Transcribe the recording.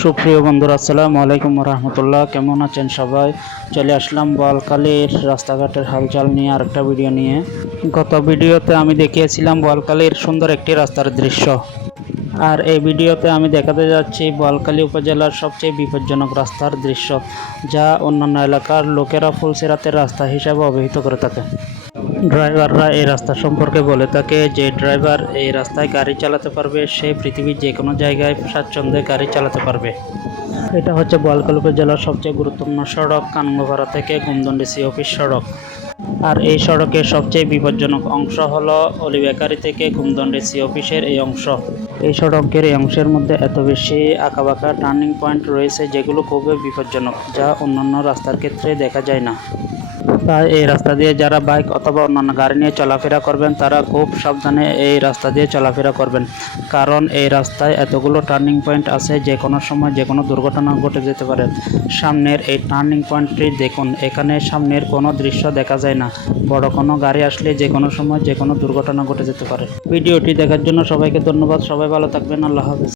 সুপ্রিয় বন্ধুরা, আসসালামু আলাইকুম রহমতুল্লাহ। কেমন আছেন সবাই? চলে আসলাম বোয়ালখালীর রাস্তাঘাটের হালচাল নিয়ে আরেকটা ভিডিও নিয়ে। গত ভিডিওতে আমি দেখিয়েছিলাম বোয়ালখালীর সুন্দর একটি রাস্তার দৃশ্য, আর এই ভিডিওতে আমি দেখাতে যাচ্ছি বোয়ালখালী উপজেলার সবচেয়ে বিপজ্জনক রাস্তার দৃশ্য, যা অন্যান্য এলাকার লোকেরা ফুলসিরাতের রাস্তা হিসাবে অভিহিত করে থাকে। ড্রাইভাররা এই রাস্তা সম্পর্কে বলে থাকে যে ড্রাইভার এই রাস্তায় গাড়ি চালাতে পারবে, সে পৃথিবীর যে কোনো জায়গায় স্বাচ্ছন্দ্যে গাড়ি চালাতে পারবে। এটা হচ্ছে বোয়ালখালী উপজেলার সবচেয়ে গুরুত্বপূর্ণ সড়ক, কানগোপাড়া থেকে গুমদন্ডি সি অফিস সড়ক। আর এই সড়কের সবচেয়ে বিপজ্জনক অংশ হলো অলিবেকারি থেকে গুমদন্ডি সি অফিসের এই অংশ। এই সড়কের এই অংশের মধ্যে এত বেশি আঁকাবাঁকা টার্নিং পয়েন্ট রয়েছে যেগুলো খুবই বিপজ্জনক, যা অন্যান্য রাস্তার ক্ষেত্রে দেখা যায় না। তাই এই রাস্তা দিয়ে যারা বাইক অথবা অন্যান্য গাড়ি নিয়ে চলাফেরা করবেন তারা খুব সাবধানে এই রাস্তা দিয়ে চলাফেরা করবেন, কারণ এই রাস্তায় এতগুলো টার্নিং পয়েন্ট আছে, যে কোনো সময় যে কোনো দুর্ঘটনা ঘটে যেতে পারে। সামনের এই টার্নিং পয়েন্টটি দেখুন, এখানে সামনের কোনো দৃশ্য দেখা যায় না, বড় কোনো গাড়ি আসলে যে কোনো সময় যে কোনো দুর্ঘটনা ঘটে যেতে পারে। ভিডিওটি দেখার জন্য সবাইকে ধন্যবাদ। সবাই ভালো থাকবেন। আল্লাহ হাফেজ।